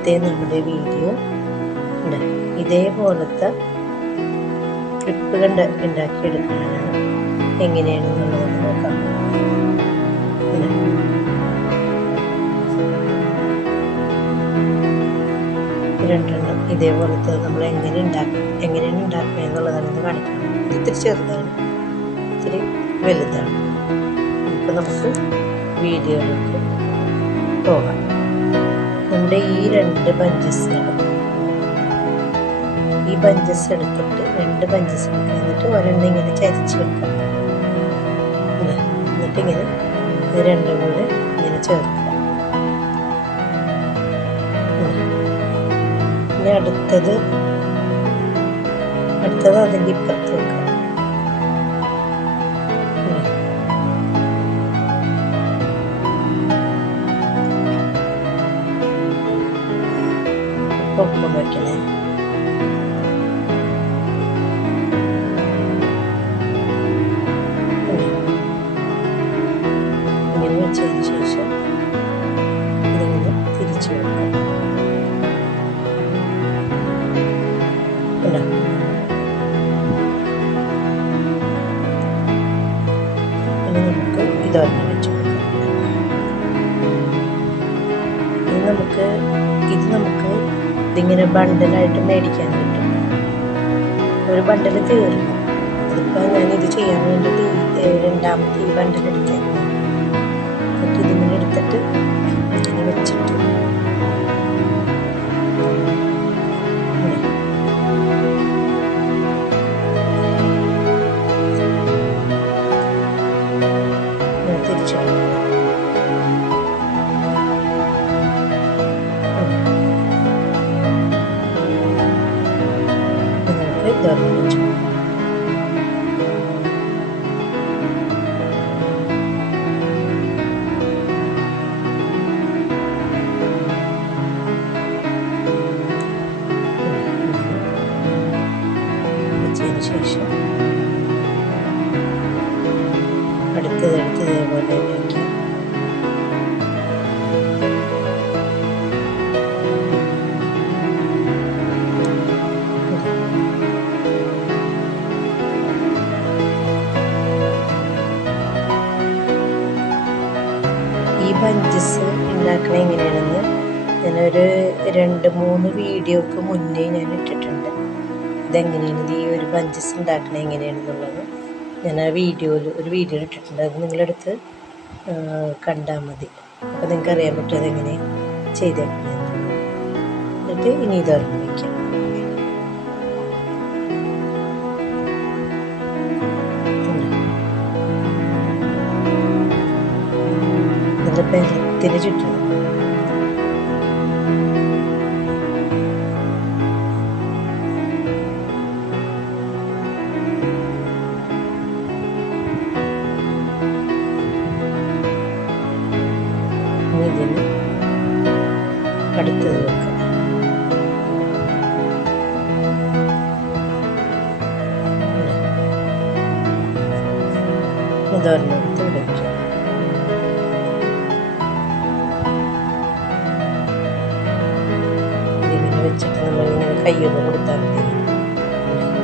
ഇന്നത്തെ നമ്മുടെ വീഡിയോ ഉണ്ട്. ഇതേപോലത്തെ ക്ലിപ്പ് കണ്ട് ഉണ്ടാക്കിയെടുക്കാനാണ്. എങ്ങനെയാണെന്നുള്ളത് നോക്കാം. രണ്ടെണ്ണം ഇതേപോലത്തെ നമ്മൾ എങ്ങനെയാണ് ഉണ്ടാക്കുക എന്നുള്ളതാണെന്ന് കാണിക്കണം. ഇത് ഇത്തിരി ചെറുതാണ്, ഇത്തിരി വലുതാണ്. ഇപ്പം നമുക്ക് വീഡിയോയിലേക്ക് പോകാം. നമ്മുടെ ഈ രണ്ട് ബഞ്ചസുകളും ഈ ബഞ്ചസ് എടുത്തിട്ട് രണ്ട് ബഞ്ചസ് എടുക്കുക. എന്നിട്ട് ഒരെണ്ണം ഇങ്ങനെ ചരിച്ച് വെക്കാം. എന്നിട്ട് ഇങ്ങനെ ഇത് രണ്ടും കൂടെ ഇങ്ങനെ ചേർക്കുക. പിന്നെ അടുത്തത് അതിൻ്റെ ഇപ്പുറത്ത് വെക്കാം. ഒപ്പം വയ്ക്കണേ. ഇങ്ങനെ വെച്ചതിന് ശേഷം ഇതിങ്ങനെ തിരിച്ചു വെക്കാം. ഇനി നമുക്ക് ഇതൊരെണ്ണം വെച്ച് കൊടുക്കാം. ഇത് നമുക്ക് ഇതിങ്ങനെ ബണ്ടലായിട്ട് മേടിക്കാൻ കിട്ടും. ഒരു ബണ്ടൽ തീർന്നു. അതിപ്പോൾ ഞാനിത് ചെയ്യാൻ വേണ്ടിയിട്ട് രണ്ടാമത്തെ ഈ ബണ്ടൽ എടുത്തേക്കും. എന്നിട്ട് ഇതിങ്ങനെ എടുത്തിട്ട് ഇങ്ങനെ വെച്ചിട്ട് തിരിച്ചു തുറന്നു വെച്ചു. വെച്ചതിന് ശേഷം അടുത്തത് ഇതേപോലെ വയ്ക്കാം. ഈ ബഞ്ചസ് ഉണ്ടാക്കണ എങ്ങനെയാണെന്ന് ഞാനൊരു 2-3 വീഡിയോക്ക് മുന്നേ ഞാൻ ഇട്ടിട്ടുണ്ട്. ഇതെങ്ങനെയാണ് ഈ ഒരു ബഞ്ചസ് ഉണ്ടാക്കണ എങ്ങനെയാണെന്നുള്ളത് ഞാൻ ആ ഒരു വീഡിയോ ഇട്ടിട്ടുണ്ട്. അത് നിങ്ങളെടുത്ത് കണ്ടാൽ മതി. അപ്പോൾ നിങ്ങൾക്ക് അറിയാൻ പറ്റും അതെങ്ങനെ ചെയ്തേക്കണമെന്നുള്ളത്. എന്നിട്ട് ഇനി ഇതൊരെണ്ണം വയ്ക്കാം. ബലത്തിന് ചുറ്റണം. ഇതിന് അടുത്തത് വെക്കാം. ഇതൊരെണ്ണം എടുത്ത് വയ്ക്കാം. വെച്ചിട്ട് നമ്മളിങ്ങനെ കയ്യൊന്ന് കൊടുത്താൽ മതി.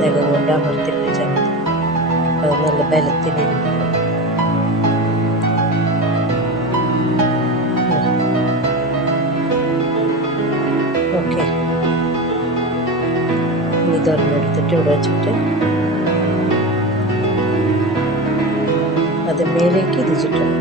നഖം കൊണ്ട് അമർത്തി പിടിച്ചാൽ മതി. അത് നല്ല ബലത്തിലിരുന്നു. ഓക്കെ, ഇതൊരെണ്ണം എടുത്തിട്ട് ഇവിടെ വെച്ചിട്ട് അത് മേലേക്ക് ഇത് ചുറ്റണം.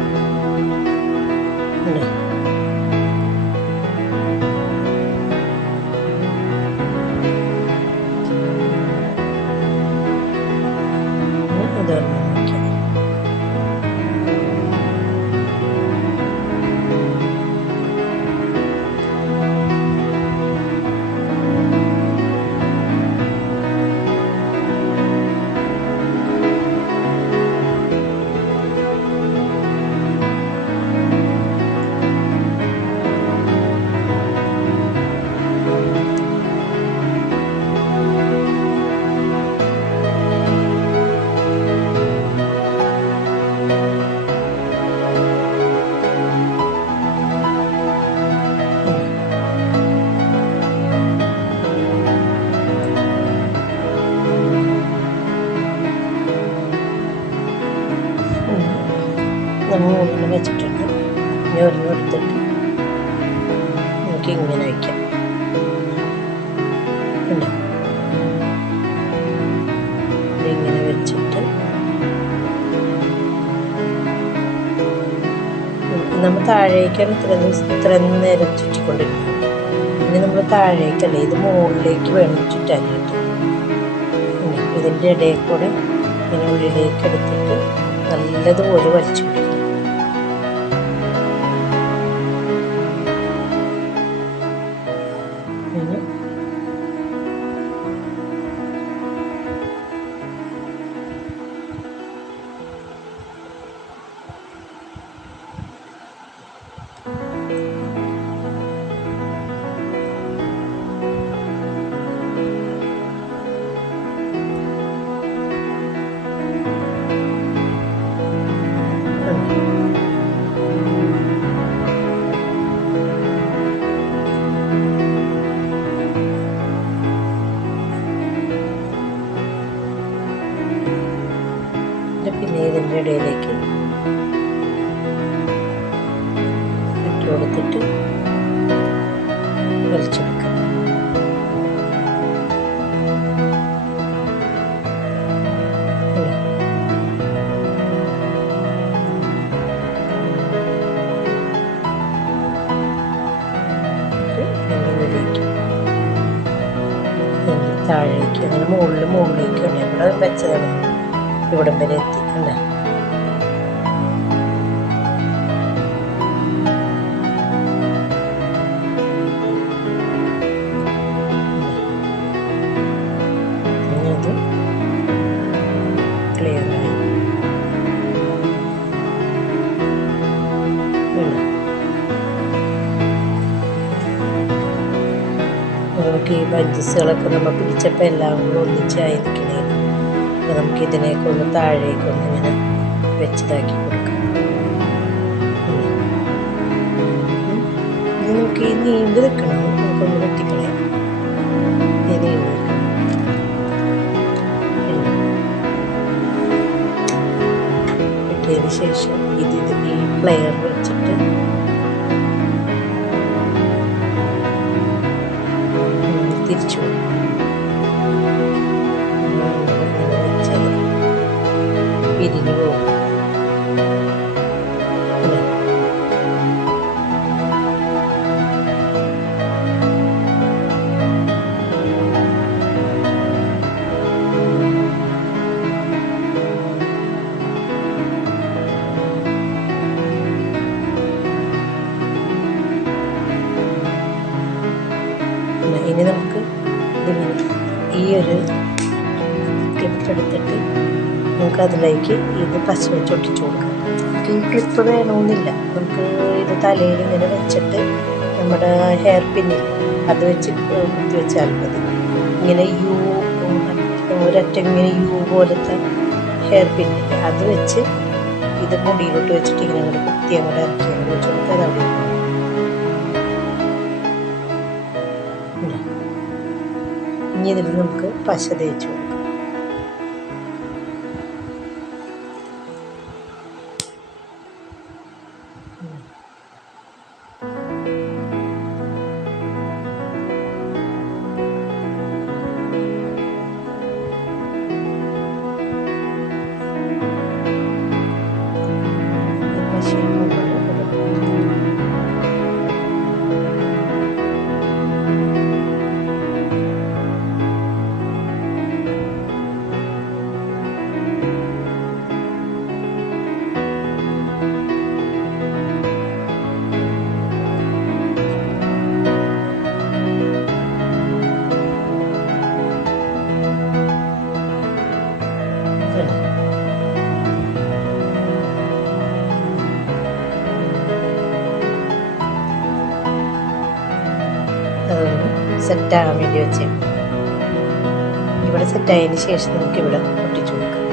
നമ്മൾ 3 വെച്ചിട്ടുണ്ട്. ഇനി ഒരെണ്ണം എടുത്തിട്ട് നമുക്ക് ഇങ്ങനെ വയ്ക്കാം. ഉണ്ടോ? ഇങ്ങനെ വെച്ചിട്ട് നമ്മൾ താഴേക്കാണ് ഇത്രയും നേരം ചുറ്റിക്കൊണ്ടിരിക്കുന്നത്. ഇനി നമ്മൾ താഴേക്കല്ല, ഇത് മുകളിലേക്ക് വേണം ചുറ്റാനായിട്ട്. ഇതിൻ്റെ ഇടയിൽ കൂടെ ഇങ്ങനെ ഉള്ളിലേക്ക് എടുത്തിട്ട് നല്ലതുപോലെ വലിച്ചു പിടിക്കും. പിന്നെ ഇതിൻ്റെ ഇടയിലേക്ക് ഇട്ട് കൊടുത്തിട്ട് വലിച്ചെടുക്കുക. താഴേക്ക് അങ്ങനെ മുകളിലേക്ക് ഉണ്ട്. ഇവിടെ വെച്ചതാണ് ഇവിടം വരെ എത്തി. അല്ലേ? അത് ക്ലിയറായി. നമുക്ക് ഈ ബഞ്ചസുകളൊക്കെ നമ്മൾ പിടിച്ചപ്പോൾ എല്ലാം കൂടെ ഒന്നിച്ചായി നിൽക്കണേ. അപ്പോൾ നമുക്ക് ഇതിനെയൊക്കെ ഒന്ന് താഴേക്കൊന്ന് ഇങ്ങനെ വെച്ചതാക്കി കൊടുക്കാം. നമുക്ക് ഈ നീണ്ടു നിൽക്കണം, നമുക്കൊന്ന് വെട്ടിക്കളയാം. ഈ നീണ്ടു വെട്ടിയതിന് ശേഷം ഇത് ഈ പ്ലെയർ വെച്ചിട്ട് തിരിച്ചു പിരിഞ്ഞു പോകും. ഇനി നമുക്ക് ഈ ഒരു ക്ലിപ്പ് എടുത്തിട്ട് നമുക്ക് അതിലേക്ക് ഇത് പശ വെച്ച് ഒട്ടിച്ചു കൊടുക്കാം. നമുക്ക് ഈ ക്ലിപ്പ് വേണമെന്നില്ല. നമുക്ക് ഇത് തലയിൽ ഇങ്ങനെ വെച്ചിട്ട് നമ്മുടെ ഹെയർ പിന്നിൽ അത് വെച്ച് കുത്തി വെച്ചാൽ മതി. ഇങ്ങനെ ഒരൊറ്റ ഇങ്ങനെ പോലത്തെ ഹെയർ പിന്നില്ല, അത് വെച്ച് ഇത് മുടിയിലോട്ട് വെച്ചിട്ട് ഇങ്ങനെ അങ്ങോട്ട് കുത്തി അങ്ങോട്ട് ഇറക്കി അങ്ങോട്ട് വെച്ച് കൊടുത്താൽ അവിടെ. ഇനി ഇതിൽ നമുക്ക് പശ തേച്ച് കൊടുക്കാം. അതൊന്ന് സെറ്റാകാൻ വേണ്ടി വെച്ച് ഇവിടെ സെറ്റായതിന് ശേഷം നമുക്കിവിടെ ഒട്ടിച്ചു കൊടുക്കാം.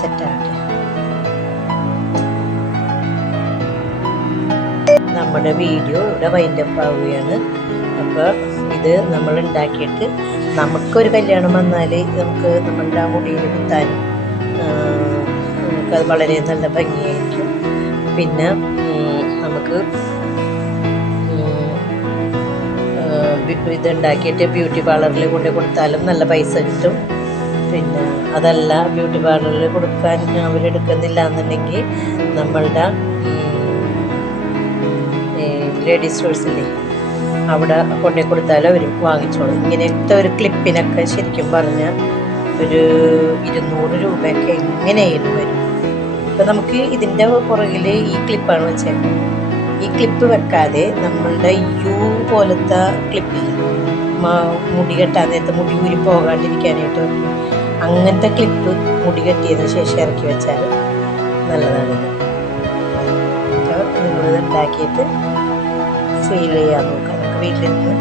സെറ്റാകട്ടെ. നമ്മുടെ വീഡിയോ ഇവിടെ വൈൻഡപ്പ് ആവുകയാണ്. അപ്പോൾ ഇത് നമ്മൾ ഉണ്ടാക്കിയിട്ട് നമുക്കൊരു കല്യാണം വന്നാൽ നമുക്ക് നമ്മളുടെ ആ മുടിയിൽ കുത്താനും അത് വളരെ നല്ല ഭംഗിയായിരിക്കും. പിന്നെ നമുക്ക് ഇതുണ്ടാക്കിയിട്ട് ബ്യൂട്ടി പാർലറിൽ കൊണ്ട് കൊടുത്താലും നല്ല പൈസ കിട്ടും. പിന്നെ അതല്ല ബ്യൂട്ടി പാർലറിൽ കൊടുക്കാൻ അവരെടുക്കുന്നില്ല എന്നുണ്ടെങ്കിൽ നമ്മളുടെ ലേഡീസ് സ്റ്റോഴ്സില്ലേ അവിടെ കൊണ്ടുപോയി കൊടുത്താലും അവർ വാങ്ങിച്ചോളും. ഇങ്ങനത്തെ ഒരു ക്ലിപ്പിനൊക്കെ ശരിക്കും പറഞ്ഞാൽ ഒരു 200 രൂപയൊക്കെ എങ്ങനെയായിരുന്നു വരും. ഇപ്പം നമുക്ക് ഇതിൻ്റെ പുറകിൽ ഈ ക്ലിപ്പാണ് വെച്ചേക്കുന്നത്. ഈ ക്ലിപ്പ് വെക്കാതെ നമ്മളുടെ യു പോലത്തെ ക്ലിപ്പില്ല, മുടി കെട്ടാൻ നേരത്തെ മുടി ഊരി പോകാണ്ടിരിക്കാനായിട്ട് വെക്കും. അങ്ങനത്തെ ക്ലിപ്പ് മുടി കെട്ടിയതിന് ശേഷം ഇറക്കി വെച്ചാൽ നല്ലതാണിത്. അപ്പോൾ നിങ്ങളിത് ഉണ്ടാക്കിയിട്ട് സെയിൽ ചെയ്യാൻ നോക്കാം. നമുക്ക് വീട്ടിലിരുന്ന്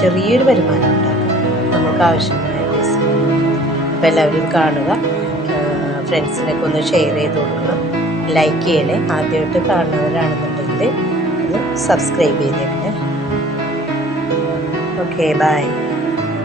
ചെറിയൊരു വരുമാനം ഉണ്ടാക്കാം, നമുക്ക് ആവശ്യമായ പൈസ. അപ്പോൾ എല്ലാവരും ഇത് കാണുക, ഫ്രണ്ട്സിനൊക്കെ ഒന്ന് ഷെയർ ചെയ്ത് കൊടുക്കുക, ലൈക്ക് ചെയ്യണേ. ആദ്യമായിട്ട് കാണുന്നവരാണെന്നുണ്ടെങ്കിൽ ഒന്ന് സബ്സ്ക്രൈബ് ചെയ്തേക്കണേ. Okay, by.